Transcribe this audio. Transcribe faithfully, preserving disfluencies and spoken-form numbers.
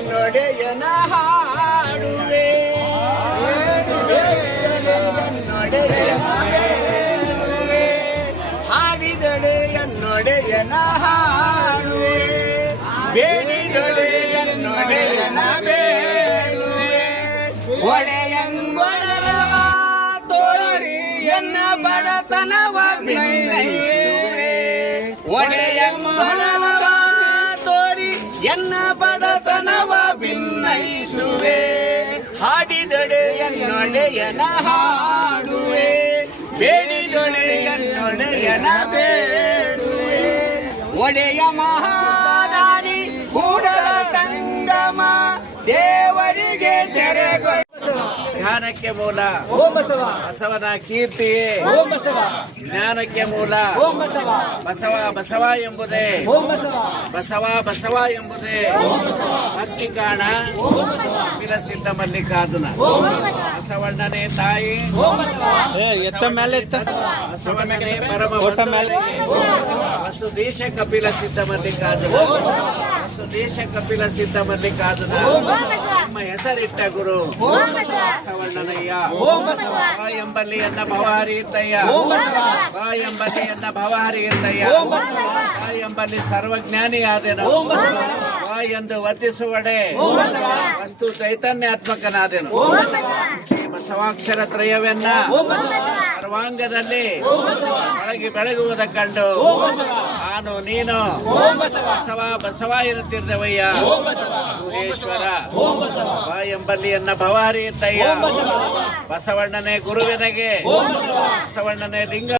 ಎನ್ನೊಡೆಯನ ಹಾಡುವೆ ಹಾಡಿದಡೆ ಎನ್ನೊಡೆಯನ ಹಾಡುವೆ ಬೇಡಿದಡೆ ಎನ್ನೊಡೆಯನ ಬೇಡುವೆ ಒಡೆಯಂಗೊಡಲವ ತೋರಿ ಎನ್ನ ಬಡತನವ ಬಿನ್ನೈಸುವೆ ಒಡೆಯಂಗೊಡಲವ ತೋರಿ ಎನ್ನ ಬಡತನವ ಭಿನ್ನೈಸುವೆ ಹಾಡಿದೊಡೆ ಎನ್ನೊಡೆಯನ ಹಾಡುವೆ ಬೇಡಿದೊಡೆ ಎನ್ನೊಡೆಯನ ಬೇಡುವೆ ಒಡೆಯ ಮಹಾದಾನಿ ಕೂಡಲ ಸಂಗಮ ದೇವರಿಗೆ ಸೆರೆಗೊಳ್ಳ ಜ್ಞಾನಕ್ಕೆ ಮೂಲ ಓಂ ಬಸವ. ಬಸವನ ಕೀರ್ತಿಯೇ ಓಂ ಬಸವ. ಜ್ಞಾನಕ್ಕೆ ಮೂಲ ಓಂ ಬಸವ. ಬಸವ ಬಸವ ಎಂಬುದೇ ಓಂ ಬಸವ. ಬಸವ ಬಸವ ಎಂಬುದೇ ಭಕ್ತಿ ಕಾಣ ವಿಲಸಿದ್ದ ಮಲ್ಲಿಕಾರ್ಜುನ ಬಸವಣ್ಣನೇ ತಾಯಿ ಎತ್ತ ಮೇಲೆ ಎತ್ತ ಬಸವಣ್ಣನೇ ಪರಮ ಒಟ್ಟ ಮೇಲೆ. ವಸುದೇಶ ಕಪಿಲ ಸಿದ್ಧ ಮಲ್ಲಿಕಾರ್ಜುನ ವಸುದೇಶ ಕಪಿಲ ಸಿದ್ಧ ಮಲ್ಲಿಕಾರ್ಜುನ ನಮ್ಮ ಹೆಸರಿಟ್ಟ ಗುರು ಬಸವಣ್ಣನಯ್ಯ ಬಾ ಎಂಬಲ್ಲಿ ಎನ್ನ ಭವಹರಿ ಇದ್ದಯ್ಯ ಬಾ ಎಂಬಲ್ಲಿ ಎನ್ನ ಭವಹರಿ ಇದ್ದಯ್ಯ ಬಾ ಎಂಬಲ್ಲಿ ಸರ್ವಜ್ಞಾನಿ ಆದೆನು ಬಾ ಎಂದು ವರ್ತಿಸುವಡೆ ವಸ್ತು ಚೈತನ್ಯಾತ್ಮಕನಾದೆನು ಈ ಬಸವಾಕ್ಷರ ತ್ರಯವೆನ್ನ ಸರ್ವಾಂಗದಲ್ಲಿ ಬೆಳಗಿ ಬೆಳಗುವುದ ಕಂಡು ನಾನು ನೀನು ಬಸವ ಬಸವ ಇರುತ್ತಿರ್ದವಯ್ಯ ಗುಹೇಶ್ವರ ಬಾ ಎಂಬಲ್ಲಿ ಎನ್ನ ಭವಹರಿ ಇದ್ದಯ್ಯ ಬಸವಣ್ಣನೇ ಗುರುವಿನಗೆ ಬಸವಣ್ಣನೇ ಲಿಂಗ